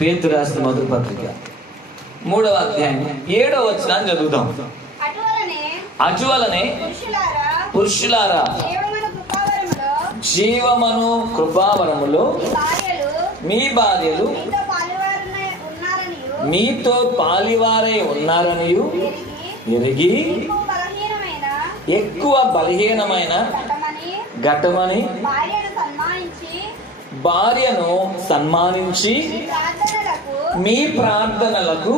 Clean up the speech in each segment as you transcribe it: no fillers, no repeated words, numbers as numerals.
పేతురు రాసిన మొదటి పత్రిక 3వ అధ్యాయం 7వ వచనాన్ని చదువుదాం. అటువలనే పురుషులారా, జీవమను కృపావరములో మీ భార్యలు మీతో పాలివారై ఉన్నారనియు ఎరిగి ఎక్కువ బలహీనమైన ఘటమని భార్యను సన్మానించి మీ ప్రార్థనలకు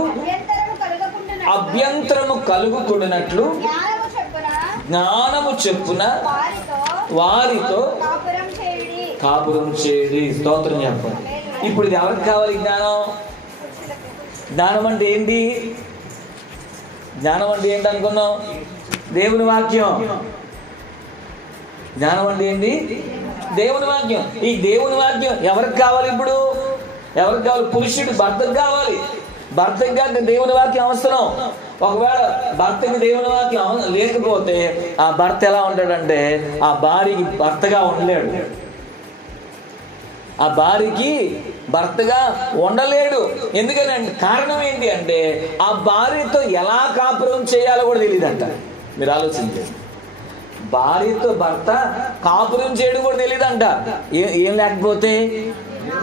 అభ్యంతరము కలుగుకున్నట్లు జ్ఞానము చెప్పున వారితో కాపురం చేయడి. స్తోత్రం చెప్పండి. ఇప్పుడు ఇది ఎవరికి కావాలి జ్ఞానం? జ్ఞానం అంటే ఏంటి? జ్ఞానం అంటే ఏంటి అనుకున్నాం? దేవుని వాక్యం. జ్ఞానం అంటే ఏంటి? దేవుని వాక్యం. ఈ దేవుని వాక్యం ఎవరికి కావాలి? ఇప్పుడు ఎవరికి కావాలి? పురుషుడు భర్తకు కావాలి. భర్తకి కాక దేవుని వాక్యం అవసరం. ఒకవేళ భర్తకి దేవుని వాక్యం లేకపోతే ఆ భర్త ఎలా ఉంటాడంటే ఆ భార్యకి భర్తగా ఉండలేడు. ఆ భార్యకి భర్తగా ఉండలేడు. ఎందుకంటే కారణం ఏంటి అంటే ఆ భార్యతో ఎలా కాపురం చేయాలో కూడా తెలియదంట. మీరు ఆలోచించండి. భార్యతో భర్త కాపురం చేయడం కూడా తెలియదంట. ఏం లేకపోతే?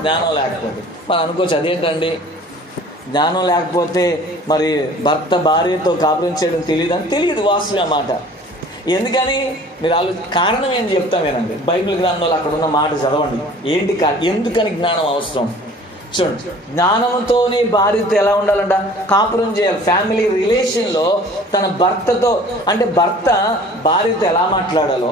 జ్ఞానం లేకపోతే. మనం అనుకోవచ్చు అదేంటండి జ్ఞానం లేకపోతే మరి భర్త భార్యతో కాపురం చేయడం తెలియదు. వాస్తవం అన్నమాట. ఎందుకని మీరు కారణం ఏంటి చెప్తాం వినండి. బైబిల్ గ్రంథంలో అక్కడ ఉన్న మాట చదవండి. ఏంటి ఎందుకని జ్ఞానం అవసరం చూడండి. జ్ఞానంతోనే భార్యతో ఎలా ఉండాలంట? కాపురం చేయాలి. ఫ్యామిలీ రిలేషన్లో తన భర్తతో, అంటే భర్త భార్యతో ఎలా మాట్లాడాలో,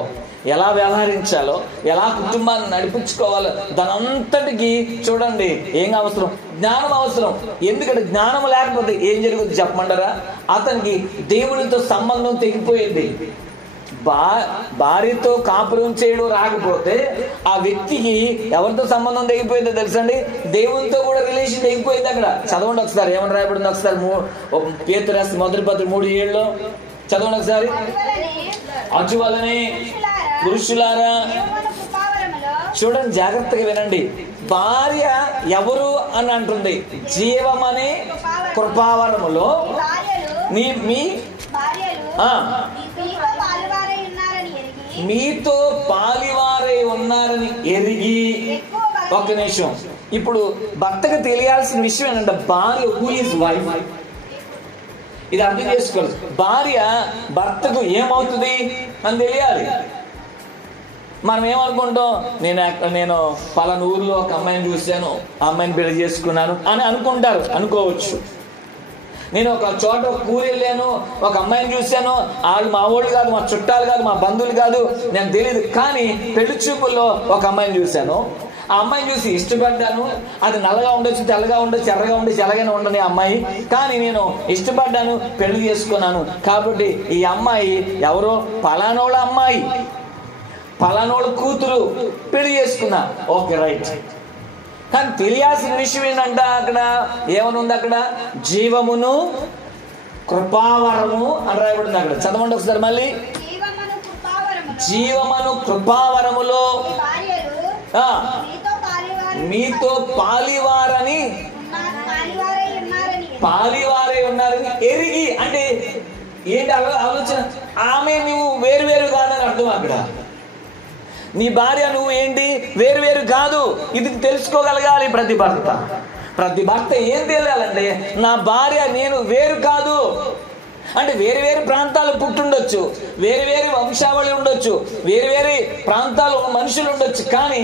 ఎలా వ్యవహరించాలో, ఎలా కుటుంబాన్ని నడిపించుకోవాలో దానంతటికి చూడండి ఏం అవసరం? జ్ఞానం అవసరం. ఎందుకంటే జ్ఞానం లేకపోతే ఏం జరుగుతుంది చెప్పమంటారా? అతనికి దేవునితో సంబంధం తెగిపోయింది. భార్యతో కాపురం చేయడం రాకపోతే ఆ వ్యక్తికి ఎవరితో సంబంధం తెగిపోయిందో తెలుసండి? దేవునితో కూడా రిలేషన్ తెగిపోయింది. అక్కడ చదవండి ఒకసారి. ఏమని రాయబడింది ఒకసారి? పేతురు రాసిన మొదటి పత్రిక 3:7 చదవండి ఒకసారి. అటువలనే పురుషులారా, చూడండి జాగ్రత్తగా వినండి. భార్య ఎవరు అని అంటుంది? జీవమనే కృపావరములో మీతో పాలివారై ఉన్నారని ఎరిగి. ఒక్క నిమిషం. ఇప్పుడు భర్తకు తెలియాల్సిన విషయం ఏంటంటే భార్య హూ ఈజ్ వైఫ్. ఇది అర్థం చేసుకోవాలి. భార్య భర్తకు ఏమవుతుంది అని తెలియాలి. మనం ఏమనుకుంటాం? నేను పలానా ఊర్లో ఒక అమ్మాయిని చూశాను, ఆ అమ్మాయిని పెళ్లి చేసుకున్నాను అని అనుకోవచ్చు. నేను ఒక చోట ఊరు వెళ్ళాను, ఒక అమ్మాయిని చూశాను, వాళ్ళు మా ఊళ్ళు కాదు, మా చుట్టాలు కాదు, మా బంధువులు కాదు, నేను తెలియదు. కానీ పెళ్లి చూపుల్లో ఒక అమ్మాయిని చూశాను, ఆ అమ్మాయిని చూసి ఇష్టపడ్డాను. అది నల్లగా ఉండొచ్చు, తెల్లగా ఉండొచ్చు, ఎర్రగా ఉండొచ్చు, ఎలాగైనా ఉండని అమ్మాయి. కానీ నేను ఇష్టపడ్డాను, పెళ్లి చేసుకున్నాను. కాబట్టి ఈ అమ్మాయి ఎవరో పలానోళ్ళ అమ్మాయి, పలానోళ్ళ కూతురు, పెళ్లి చేసుకున్నా. Okay right. కానీ తెలియాల్సిన విషయం ఏంటంట? అక్కడ ఏమని ఉంది? అక్కడ జీవమును కృపావరము అని రాయబడింది. అక్కడ చదవండి ఒకసారి మళ్ళీ. జీవమును కృపావరములో మీతో పాలివారై ఉన్నారని ఎరిగి. అంటే ఏంటి ఆలోచన? ఆమె నువ్వు వేరు కాదని అర్థం. అక్కడ నీ భార్య నువ్వు ఏంటి వేరు కాదు. ఇది తెలుసుకోగలగాలి ప్రతి భర్త ఏం తెలియాలంటే నా భార్య నేను వేరు కాదు. అంటే వేరు ప్రాంతాలు పుట్టుండొచ్చు, వేరు వంశావళి ఉండొచ్చు, వేరు ప్రాంతాలు మనుషులు ఉండొచ్చు. కానీ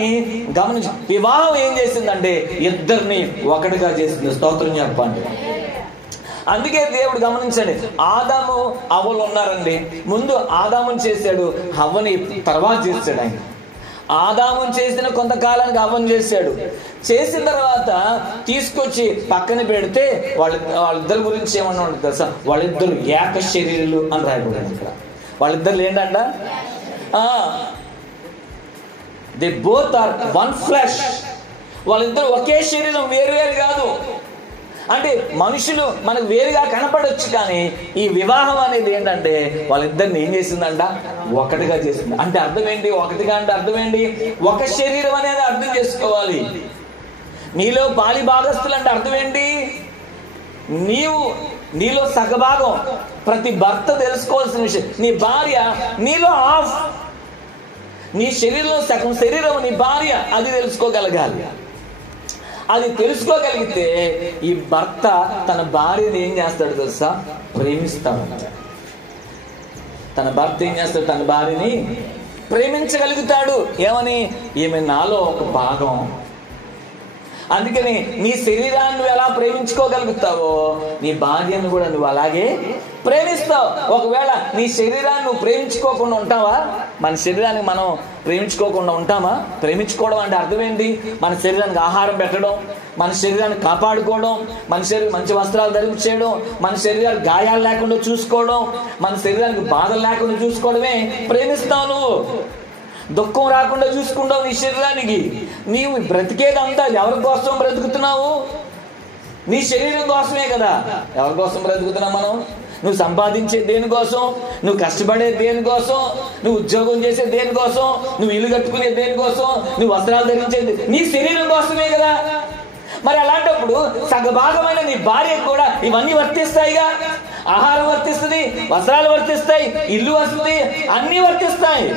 గమనించు, వివాహం ఏం చేసిందంటే ఇద్దరిని ఒకటిగా చేసింది. స్తోత్రం చెప్పండి. అందుకే దేవుడు గమనించండి, ఆదాము హవ్వలు ఉన్నారండి. ముందు ఆదాముని చేశాడు, హవ్వని తర్వాత చేశాడు. ఆయన ఆదాముని చేసిన కొంతకాలానికి హవ్వను చేశాడు. చేసిన తర్వాత తీసుకొచ్చి పక్కన పెడితే వాళ్ళిద్దరి గురించి ఏమన్నా ఉంటుంది తెలుసా? వాళ్ళిద్దరు ఏక శరీరులు అని రాయబడింది. ఇక్కడ వాళ్ళిద్దరు ఏంటంట? They both are one flesh. వాళ్ళిద్దరు ఒకే శరీరం, వేరు కాదు. అంటే మనుషులు మనకు వేరుగా కనపడొచ్చు, కానీ ఈ వివాహం అనేది ఏంటంటే వాళ్ళిద్దరిని ఏం చేసిందంట? ఒకటిగా చేసింది. అంటే అర్థం ఏంటి? ఒకటిగా అంటే అర్థం ఏంటి? ఒక శరీరం అనేది అర్థం చేసుకోవాలి. నీలో పాలి భాగస్తులు అంటే అర్థం ఏంటి? నీలో సగభాగం. ప్రతి భర్త తెలుసుకోవాల్సిన విషయం, నీ భార్య నీలో హాఫ్. నీ శరీరంలో సగం శరీరం నీ భార్య, అది తెలుసుకోగలగాలి. అది తెలుసుకోగలిగితే ఈ భర్త తన భార్యని ఏం చేస్తాడు తెలుసా? ప్రేమిస్తాడు. తన భర్త ఏం చేస్తాడు? తన భార్యని ప్రేమించగలుగుతాడు. ఏమని? ఈమె నాలో ఒక భాగం. అందుకని నీ శరీరాన్ని నువ్వు ఎలా ప్రేమించుకోగలుగుతావో నీ భార్యను కూడా నువ్వు అలాగే ప్రేమిస్తావు. ఒకవేళ నీ శరీరాన్ని నువ్వు ప్రేమించుకోకుండా ఉంటావా? మన శరీరానికి మనం ప్రేమించుకోకుండా ఉంటామా? ప్రేమించుకోవడం అంటే అర్థం ఏంటి? మన శరీరానికి ఆహారం పెట్టడం, మన శరీరాన్ని కాపాడుకోవడం, మన శరీరం మంచి వస్త్రాలు ధరించేయడం, మన శరీరానికి గాయాలు లేకుండా చూసుకోవడం, మన శరీరానికి బాధలు లేకుండా చూసుకోవడమే ప్రేమిస్తావు. నువ్వు దుఃఖం రాకుండా చూసుకుంటావు నీ శరీరానికి. నీవు బ్రతికేదంతా ఎవరి కోసం బ్రతుకుతున్నావు? నీ శరీరం కోసమే కదా. ఎవరి కోసం బ్రతుకుతున్నావు మనం? నువ్వు సంపాదించే దేనికోసం? నువ్వు కష్టపడే దేనికోసం? నువ్వు ఉద్యోగం చేసే దేనికోసం? నువ్వు ఇల్లు కట్టుకునే దేనికోసం? నువ్వు వస్త్రాలు ధరించేది నీ శరీరం కోసమే కదా. మరి అలాంటప్పుడు సగభాగమైన నీ భార్యకు కూడా ఇవన్నీ వర్తిస్తాయిగా. ఆహారం వర్తిస్తుంది, వస్త్రాలు వర్తిస్తాయి, ఇల్లు వస్తుంది, అన్నీ వర్తిస్తాయి.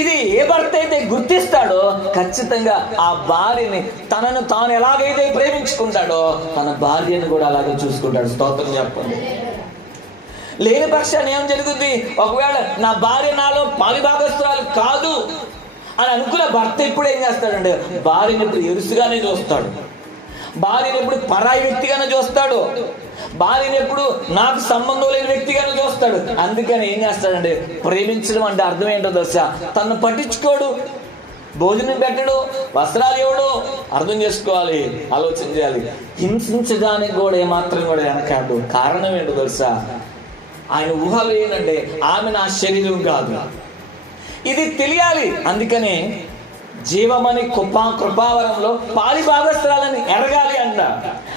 ఇది ఏ భర్త అయితే గుర్తిస్తాడో ఖచ్చితంగా ఆ భార్యని తనను తాను ఎలాగైతే ప్రేమించుకుంటాడో తన భార్యను కూడా అలాగే చూసుకుంటాడు. స్తోత్రం చెప్పండి. లేని పక్షాన్ని ఏం జరుగుతుంది? ఒకవేళ నా భార్య నాలో పాలిభాగస్తురాలు కాదు అని అనుకున్న భర్త ఇప్పుడు ఏం చేస్తాడంటే భార్యని ఇప్పుడు ఎరుసుగానే చూస్తాడు, భార్యని ఎప్పుడు పరాయి వ్యక్తిగానే చూస్తాడు, భార్యని ఎప్పుడు నాకు సంబంధం లేని వ్యక్తిగానే చూస్తాడు. అందుకని ఏం చేస్తాడంటే ప్రేమించడం అంటే అర్థం ఏంటో తెలుసా? తను పట్టించుకోడు, భోజనం పెట్టడు, వస్త్రాలు ఇవ్వడు. అర్థం చేసుకోవాలి, ఆలోచన చేయాలి. హింసించడానికి కూడా ఏమాత్రం కూడా వెనకాడు. కారణం ఏంటో తెలుసా? ఆయన ఊహలు ఏంటంటే ఆమె నా శరీరం కాదు, ఇది తెలియాలి. అందుకనే జీవమని కృపావరంలో పాలి భాగస్థలాలని ఎరగాలి అంట.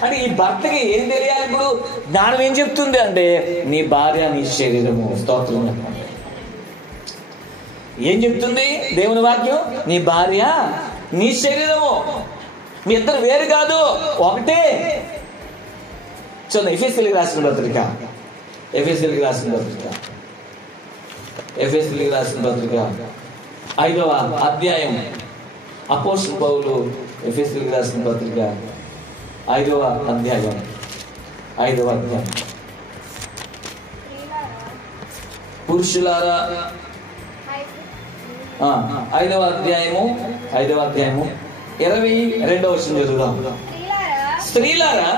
అంటే ఈ భర్తకి ఏం తెలియాలి? ఇప్పుడు జ్ఞానం ఏం చెప్తుంది అంటే నీ భార్య నీ శరీరము. స్తోత్రం. ఏం చెప్తుంది దేవుని వాక్యం? నీ భార్య నీ శరీరము, మీ ఇద్దరు వేరు కాదు, ఒకటే. చూడండి, ఎఫెసీయులకు రాసిన పత్రిక, ఎఫెసీయులకు రాసిన పత్రిక, ఎఫెసీయులకు రాసిన పత్రిక 5వ అధ్యాయం. అపోస్తలుడు పౌలు ఎఫెసీయులకు రాసిన పత్రిక 5వ అధ్యాయం. పురుషులారా 5వ అధ్యాయము 22వ వచనం చదువుదాం. స్త్రీలారా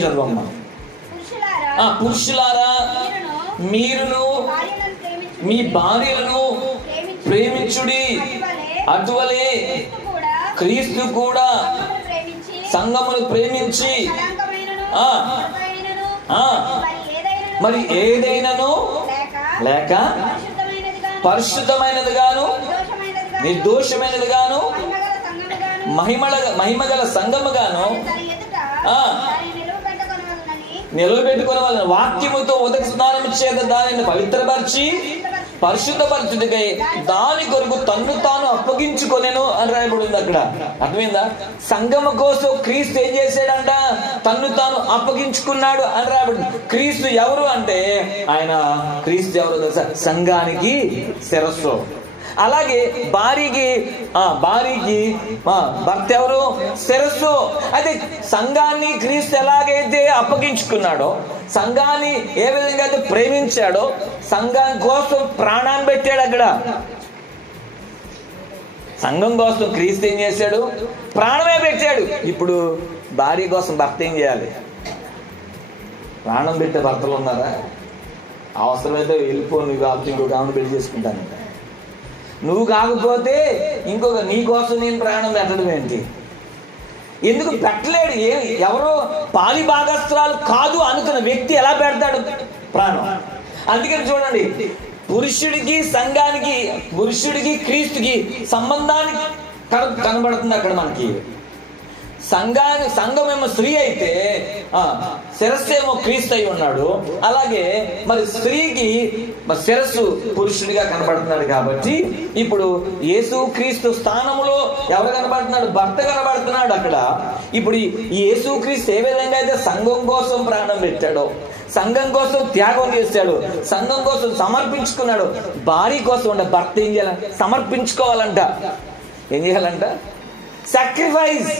చదవమ్మా. పురుషులారా మీరును మీ భార్యలను ప్రేమించుడి, అటువలే క్రీస్తు కూడా సంఘమును ప్రేమించి మరి ఏదైనాను లేక పరిశుద్ధమైనది గాను నిర్దోషమైనది గాను మహిమగల సంఘము గాను నిలవబెట్టుకునే వాళ్ళని వాక్యముతో ఉదక స్నానం చేత దానిని పవిత్రపరిచి పరిశుద్ధపరచుటకై దాని కొరకు తన్ను తాను అప్పగించుకొనెను అని రాయబడింది అక్కడ. అర్థమైందా? సంఘము కోసం క్రీస్తు ఏం చేశాడంట? తన్ను తాను అప్పగించుకున్నాడు అని రాయబడింది. క్రీస్తు ఎవరు అంటే క్రీస్తు ఎవరు తెలుసా? సంఘానికి శిరస్సు. అలాగే భార్యకి భర్త ఎవరు? శిరస్సు. అయితే సంఘాన్ని క్రీస్తు ఎలాగైతే అప్పగించుకున్నాడో, సంఘాన్ని ఏ విధంగా అయితే ప్రేమించాడో, సంఘం కోసం ప్రాణాన్ని పెట్టాడు. అక్కడ సంఘం కోసం క్రీస్తు ఏం చేశాడు? ప్రాణమే పెట్టాడు. ఇప్పుడు భార్య కోసం భర్త ఏం చేయాలి? ప్రాణం పెట్టే భర్తలు ఉన్నారా? అవసరమైతే వెళ్ళిపో, నువ్వు కాబట్టి ఇంకొక ఆమెను పెళ్లి చేసుకుంటాను. నువ్వు కాకపోతే ఇంకొక నీ కోసం నేను ప్రాణం పెట్టడం ఏంటి? ఎందుకు పెట్టలేడు? ఎవరో పాలి భాగస్త్రాలు కాదు అనుకున్న వ్యక్తి ఎలా పెడతాడు ప్రాణం? అందుకని చూడండి, పురుషుడికి సంఘానికి, పురుషుడికి క్రీస్తుకి సంబంధానికి కనబడుతుంది అక్కడ మనకి. సంఘమేమో స్త్రీ అయితే శిరస్సు ఏమో క్రీస్తు అయి ఉన్నాడు. అలాగే మరి స్త్రీకి శిరస్సు పురుషుడిగా కనబడుతున్నాడు. కాబట్టి ఇప్పుడు యేసు క్రీస్తు స్థానంలో ఎవరు కనబడుతున్నాడు? భర్త కనబడుతున్నాడు అక్కడ. ఇప్పుడు ఈ యేసు క్రీస్తు ఏ విధంగా అయితే సంఘం కోసం ప్రాణం పెట్టాడో, సంఘం కోసం త్యాగం చేశాడు, సంఘం కోసం సమర్పించుకున్నాడు, భార్య కోసం ఉండే భర్త ఏం చేయాలంట? సమర్పించుకోవాలంట. ఏం చేయాలంట? సాక్రిఫైస్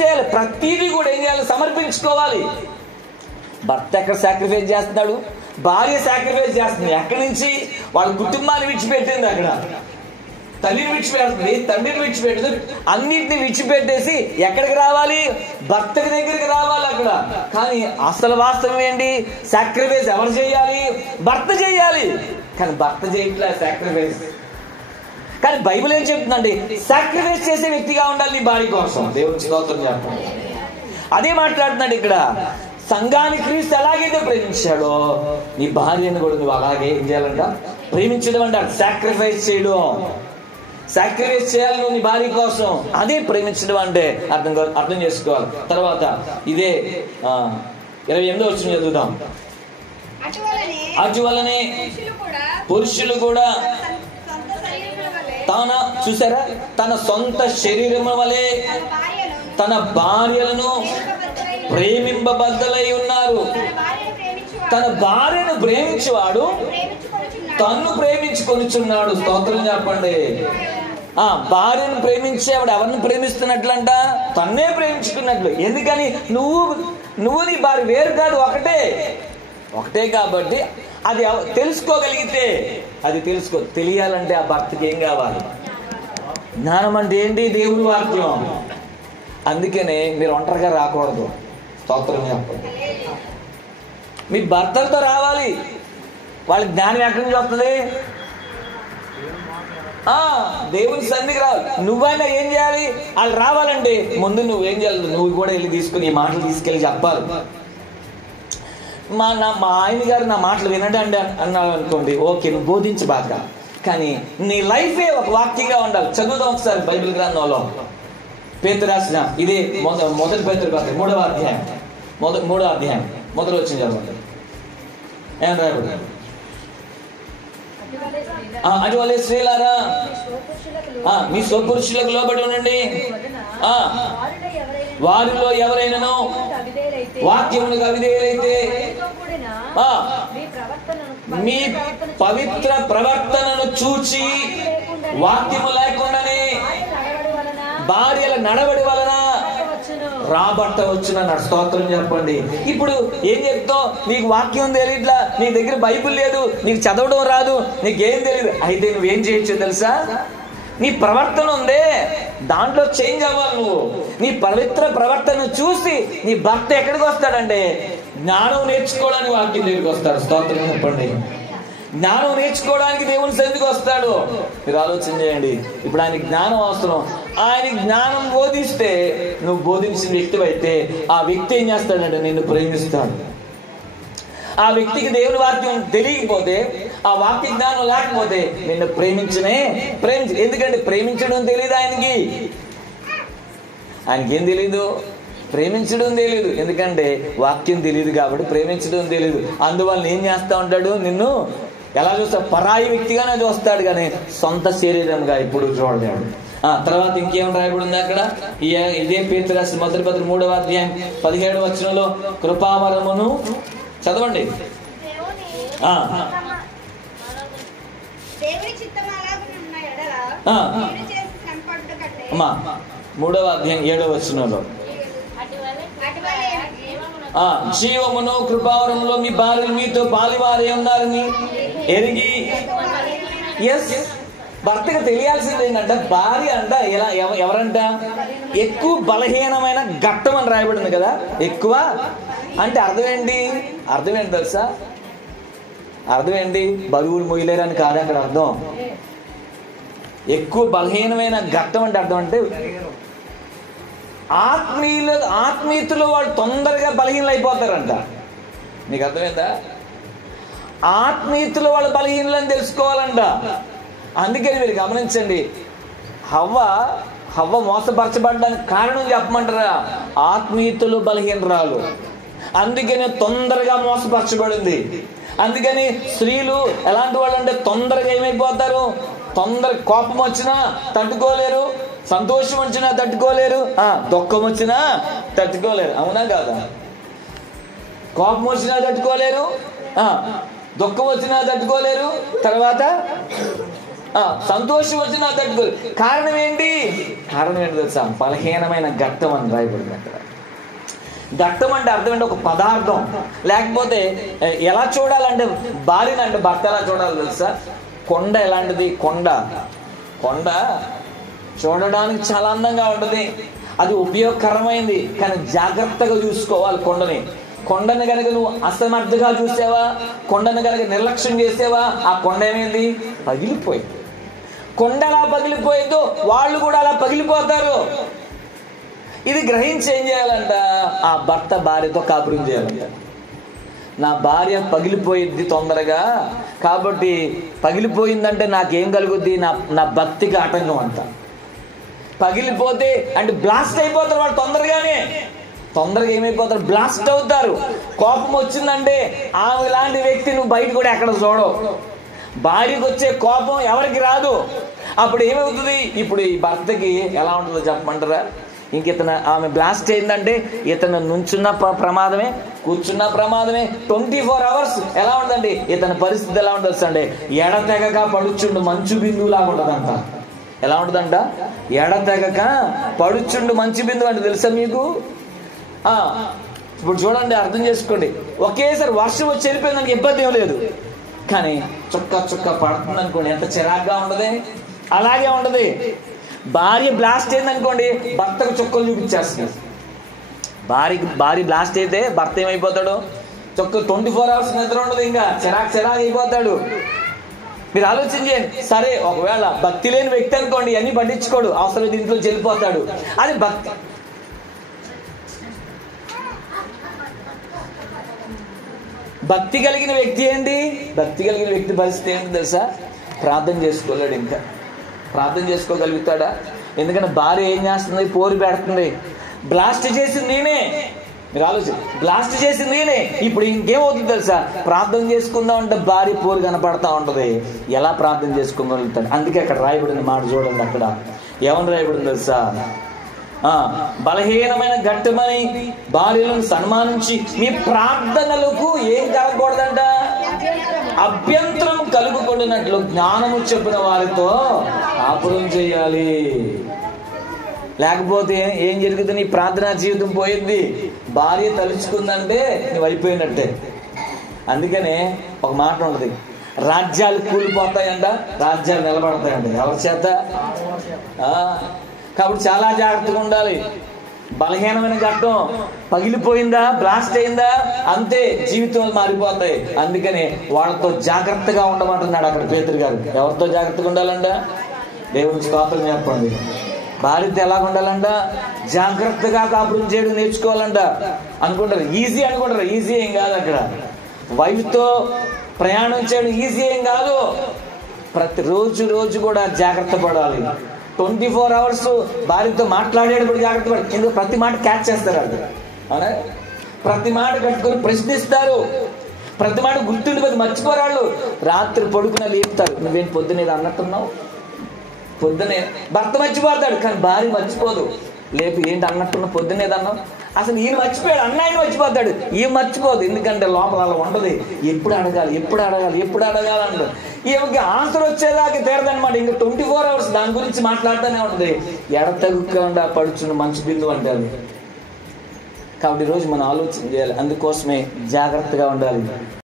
చేయాలి. ప్రతిదీ కూడా ఏం చేయాలి? సమర్పించుకోవాలి. భర్త ఎక్కడ సాక్రిఫైస్ చేస్తున్నాడు? భార్య సాక్రిఫైస్ చేస్తుంది. ఎక్కడి నుంచి? వాళ్ళ కుటుంబాన్ని విడిచిపెట్టింది. అక్కడ తల్లిని విడిచిపెడుతుంది, తండ్రిని విడిచిపెడుతుంది, అన్నింటినీ విడిచిపెట్టేసి ఎక్కడికి రావాలి? భర్త దగ్గరికి రావాలి అక్కడ. కానీ అసలు వాస్తవం ఏంటి? సాక్రిఫైస్ ఎవరు చేయాలి? భర్త చేయాలి. కానీ భర్త చేయట్లే సాక్రిఫైస్. కానీ బైబిల్ ఏం చెప్తుందండి? సాక్రిఫైస్ చేసే వ్యక్తిగా ఉండాలి నీ భార్య కోసం. దేవుని స్తోత్రం చెప్పండి. అదే మాట్లాడుతున్నాడు ఇక్కడ. సంఘాన్ని క్రీస్తు ఎలాగైతే ప్రేమించాడో నీ భార్యను కూడా నువ్వు అలాగే ఏం చేయాలంట? ప్రేమించడం అంటారు. సాక్రిఫైస్ చేయడం. సాక్రిఫైస్ చేయాలి నువ్వు నీ భార్య కోసం. అదే ప్రేమించడం అంటే అర్థం చేసుకోవాలి. తర్వాత ఇదే 28వ వచనం చదువుదాం. అటువలనే పురుషులు కూడా చూసారా, తన సొంత శరీరం వలె తన భార్యలను ప్రేమింపబద్ధలై ఉన్నారు. తన భార్యను ప్రేమించేవాడు తన్ను ప్రేమించుకొనిచున్నాడు. స్తోత్రం చెప్పండి. భార్యను ప్రేమించేవాడు ఎవరిని ప్రేమిస్తున్నట్లంట? తన్నే ప్రేమించుకున్నట్లు. ఎందుకని? నువ్వు నీ భార్య వేరు కాదు, ఒకటే కాబట్టి అది తెలుసుకోగలిగితే తెలియాలంటే ఆ భర్తకి ఏం కావాలి? జ్ఞానం అంటే ఏంటి? దేవుని వాక్యం. అందుకనే మీరు ఒంటరిగా రాకూడదు. స్తోత్రం చెప్పండి. మీ భర్తలతో రావాలి. వాళ్ళ జ్ఞానం ఎక్కడి నుంచి వస్తుంది? దేవుని సన్నిధికి రావాలి. నువ్వైనా ఏం చేయాలి? వాళ్ళు రావాలంటే ముందు నువ్వేం చేయాలి? నువ్వు కూడా వెళ్ళి తీసుకుని ఈ మాటలు తీసుకెళ్ళి చెప్పాలి. మా ఆయన గారు నా మాటలు వినడండి అన్నాడు అనుకోండి, ఓకే, నువ్వు బోధించు బాగా. కానీ నీ లైఫే ఒక వాక్యంగా ఉండాలి. చదువుదాం ఒకసారి బైబిల్ గ్రంథంలో. పేతురు రాసిన ఇదే మొదటి పేతురు పత్రిక 3వ అధ్యాయం మొదలు వచ్చింది చదవండి. ఏం రాయబడి? అటువలే స్త్రీలారా మీ స్వపురుషులకు లోబడి ఉండండి. వారిలో ఎవరైనాను వాక్యములకు అవిధేయులైతే మీ పవిత్ర ప్రవర్తనను చూచి వాక్యము లేకుండానే భార్యల నడవడి వలన రాబట్టవచ్చునన్నాడు. స్తోత్రం చెప్పండి. ఇప్పుడు ఏం చెప్తావు? నీకు వాక్యం తెలియట్లా, నీ దగ్గర బైబిల్ లేదు, నీకు చదవడం రాదు, నీకేం తెలియదు. అయితే నువ్వేం చేయొచ్చు తెలుసా? నీ ప్రవర్తన ఉందే దాంట్లో చేంజ్ అవ్వాలి. నువ్వు నీ పవిత్ర ప్రవర్తన చూసి నీ భర్త ఎక్కడికి వస్తాడంటే జ్ఞానం నేర్చుకోవడానికి వాక్యం దగ్గరికి వస్తాడు. స్తోత్రం చెప్పండి. జ్ఞానం నేర్చుకోవడానికి దేవుని సన్నిధికి వస్తాడు. మీరు ఆలోచన చేయండి. ఇప్పుడు ఆయన జ్ఞానం అవసరం. ఆయన జ్ఞానం బోధిస్తే నువ్వు బోధించిన వ్యక్తి అయితే ఆ వ్యక్తి ఏం చేస్తాడంటే నిన్ను ప్రేమిస్తాడు. ఆ వ్యక్తికి దేవుని వాక్యం తెలియకపోతే, ఆ వాక్య జ్ఞానం లేకపోతే నిన్ను ప్రేమించు. ఎందుకంటే ప్రేమించడం తెలియదు ఆయనకేం తెలీదు? ప్రేమించడం తెలియదు. ఎందుకంటే వాక్యం తెలియదు కాబట్టి ప్రేమించడం తెలియదు. అందువల్ల ఏం చేస్తా ఉంటాడు? నిన్ను ఎలా చూస్తా? పరాయి వ్యక్తిగానే చూస్తాడు, కానీ సొంత శరీరంగా ఇప్పుడు చూడలేడు. తర్వాత ఇంకేం రాయబడి ఉంది అక్కడ? ఇదే పేతురు రాసిన మొదటి పత్రిక 3వ అధ్యాయం 17వ వచనంలో కృపావరమును చదవండి. 3వ అధ్యాయం 7వ వచనంలో జీవమును కృపావరములో మీ భార్యలు మీతో పాలివారై ఉన్నారని ఎరిగి. ఎస్, భర్తకు తెలియాల్సింది ఏంటంటే భార్య అంట ఎవరంట? ఎక్కువ బలహీనమైన ఘట్టం అని రాయబడింది కదా. ఎక్కువ అంటే అర్థం ఏంటి తెలుసా? అర్థం ఏంటి? బరువులు మొయ్యలేరని కాదు అక్కడ అర్థం. ఎక్కువ బలహీనమైన ఘట్టం అంటే అర్థం అంటే ఆత్మీయతలో వాళ్ళు తొందరగా బలహీనలు అయిపోతారంట. నీకు అర్థమైందా? ఆత్మీయతలో వాళ్ళు బలహీనలని తెలుసుకోవాలంట. అందుకని మీరు గమనించండి, హవ్వ హవ్వ మోసపరచబడడానికి కారణం చెప్పమంటారా? ఆత్మీయతలు బలహీనరాలు, అందుకనే తొందరగా మోసపరచబడింది. అందుకని స్త్రీలు ఎలాంటి వాళ్ళు అంటే తొందరగా ఏమైపోతారు, తొందర కోపం వచ్చినా తట్టుకోలేరు, సంతోషం వచ్చినా తట్టుకోలేరు, దుఃఖం వచ్చినా తట్టుకోలేరు. అవునా కాదా? కోపం వచ్చినా తట్టుకోలేరు, దుఃఖం వచ్చినా తట్టుకోలేరు, తర్వాత సంతోషం వచ్చినా తట్టుకోలేరు. కారణం ఏంటి? కారణం ఏంటి తెలుసా? బలహీనమైన ఘట్టం అని రాయబడింది అక్కడ. ఘట్టం అంటే అర్థం ఏంటి? ఒక పదార్థం. లేకపోతే ఎలా చూడాలంటే భార్యని అంటే భర్త ఎలా చూడాలి తెలుసా? కొండ ఎలాంటిది? కొండ చూడడానికి చాలా అందంగా ఉంటుంది, అది ఉపయోగకరమైంది, కానీ జాగ్రత్తగా చూసుకోవాలి కొండని కనుక నువ్వు అసమర్థగా చూసావా, కొండను కనుక నిర్లక్ష్యం చేసావా, ఆ కొండ ఏమైంది? పగిలిపోయింది. కొండ ఎలా పగిలిపోయిందో వాళ్ళు కూడా అలా పగిలిపోతారు. ఇది గ్రహించి ఏం చేయాలంట? ఆ భర్త భార్యతో కాపురం చేయాలంట. నా భార్య పగిలిపోయింది తొందరగా, కాబట్టి పగిలిపోయిందంటే నాకేం కలుగుద్ది? నా భక్తికి ఆటంకం అంట. పగిలిపోతే అంటే బ్లాస్ట్ అయిపోతారు వాళ్ళు తొందరగా ఏమైపోతారు? బ్లాస్ట్ అవుతారు. కోపం వచ్చిందంటే ఆమె లాంటి వ్యక్తి నువ్వు బయట కూడా ఎక్కడ చూడవు. భార్యకు వచ్చే కోపం ఎవరికి రాదు. అప్పుడు ఏమవుతుంది? ఇప్పుడు ఈ భర్తకి ఎలా ఉంటుందో చెప్పమంటారా? ఆమె బ్లాస్ట్ అయిందంటే ఇతను నుంచున్న ప్రమాదమే, కూర్చున్న ప్రమాదమే. 24 hours ఎలా ఉందండి ఇతని పరిస్థితి? ఎలా ఉంటుంది అంటే ఎడతెగక పడుచుండు మంచు బిందువు లాగా ఉంటుందంట. ఎలా ఉంటుందంట? ఎడతెగక పడుచుండు మంచు బిందువు అంటే తెలుసా మీకు? ఇప్పుడు చూడండి, అర్థం చేసుకోండి. ఒకేసారి వర్షం వచ్చి వెళ్ళిపోయిందానికి ఇబ్బంది ఏం లేదు, కానీ చుక్క పడుతుంది అనుకోండి, ఎంత చిరాగ్గా ఉండదు? అలాగే ఉండదు. భార్య బ్లాస్ట్ అయిందనుకోండి, భర్తకు చుక్కలు చూపించేస్తుంది. భార్య బ్లాస్ట్ అయితే భర్త ఏమైపోతాడు? 24 hours నిద్ర ఉండదు, ఇంకా చిరాకు అయిపోతాడు. మీరు ఆలోచన చేయండి. సరే, ఒకవేళ భక్తి లేని వ్యక్తి అనుకోండి, అన్ని పట్టించుకోడు, అవసరం ఇంట్లో చెల్లిపోతాడు. అది భక్తి కలిగిన వ్యక్తి ఏంటి? భక్తి కలిగిన వ్యక్తి పరిస్థితి ఏంటి తెలుసా? ప్రార్థన చేసుకోలేడు. ఇంకా ప్రార్థన చేసుకోగలుగుతాడా? ఎందుకంటే భార్య ఏం చేస్తుంది? పోరు పెడుతుంది. బ్లాస్ట్ చేసింది నేనే. మీరు ఆలోచన, బ్లాస్ట్ చేసింది నేనే. ఇప్పుడు ఇంకేమవుతుంది తెలుసా? ప్రార్థన చేసుకుందాం అంటే భార్య పోరు కనపడతా ఉంటది. ఎలా ప్రార్థన చేసుకోగలుగుతాడు? అందుకే అక్కడ రాయబడిన మాట చూడండి. అక్కడ ఏమని రాయబడింది తెలుసా? బలహీనమైన ఘట్టమని భార్యలను సన్మానించి మీ ప్రార్థనలకు ఏం కలగకూడదంట? అభ్యంతరం కలుగుకొడినట్లు జ్ఞానము చెప్పిన వారితో కాపురం చేయాలి. లేకపోతే ఏం జరుగుతుంది? నీ ప్రార్థనా జీవితం పోయింది. భార్య తలుచుకుందంటే నువ్వు అయిపోయినట్టే. అందుకనే ఒక మాట ఉంటుంది, రాజ్యాలు కూలిపోతాయంట, రాజ్యాలు నిలబడతాయంట. ఎవరి చేత? కాబట్టి చాలా జాగ్రత్తగా ఉండాలి. బలహీనమైన ఘట్టం పగిలిపోయిందా, బ్లాస్ట్ అయిందా, అంతే, జీవితాలు మారిపోతాయి. అందుకనే వాళ్ళతో జాగ్రత్తగా ఉండమంటున్నాడు అక్కడ పేతురు గారు. ఎవరితో జాగ్రత్తగా ఉండాలంట? దేవుని స్తోత్రం చెప్పండి. భార్యతో ఎలాగ ఉండాలంట? జాగ్రత్తగా కాపురం చేయడం నేర్చుకోవాలంట. అనుకుంటారు ఈజీ అనుకుంటారు, ఈజీ ఏం కాదు. అక్కడ వైఫ్తో ప్రయాణం చేయడం ఈజీ ఏం కాదు. రోజు కూడా జాగ్రత్త పడాలి. 24 hours భార్యతో మాట్లాడేటప్పుడు జాగ్రత్త పడాలి. ఎందుకు? ప్రతి మాట క్యాచ్ చేస్తారు వాళ్ళు. అవునా? ప్రతి మాట కట్టుకొని ప్రశ్నిస్తారు, ప్రతి మాట గుర్తుండిపోతే మర్చిపోరాళ్ళు. రాత్రి పడుకున్న లేపుతారు, నువ్వేం పొద్దున ఏదో అన్నట్టున్నావు. పొద్దునే భర్త మర్చిపోతాడు, కానీ భార్య మర్చిపోదు. లేపు ఏంటి అన్నట్టున్న పొద్దున ఏదన్నావు. అసలు ఈయన మర్చిపోయాడు, అన్నయ్య మర్చిపోతాడు, ఈయన మర్చిపోదు. ఎందుకంటే లోపల అలా ఉండదు. ఎప్పుడు అడగాలి అంటారు. ఈమెకి ఆన్సర్ వచ్చేదాకా తీరదనమాట. ఇంకా 24 hours దాని గురించి మాట్లాడుతూనే ఉంటుంది. ఎడతెగకుండా పడుచున్న మంచు బిందువు అంటే అది. కాబట్టి ఈరోజు మనం ఆలోచన చేయాలి. అందుకోసమే జాగ్రత్తగా ఉండాలి.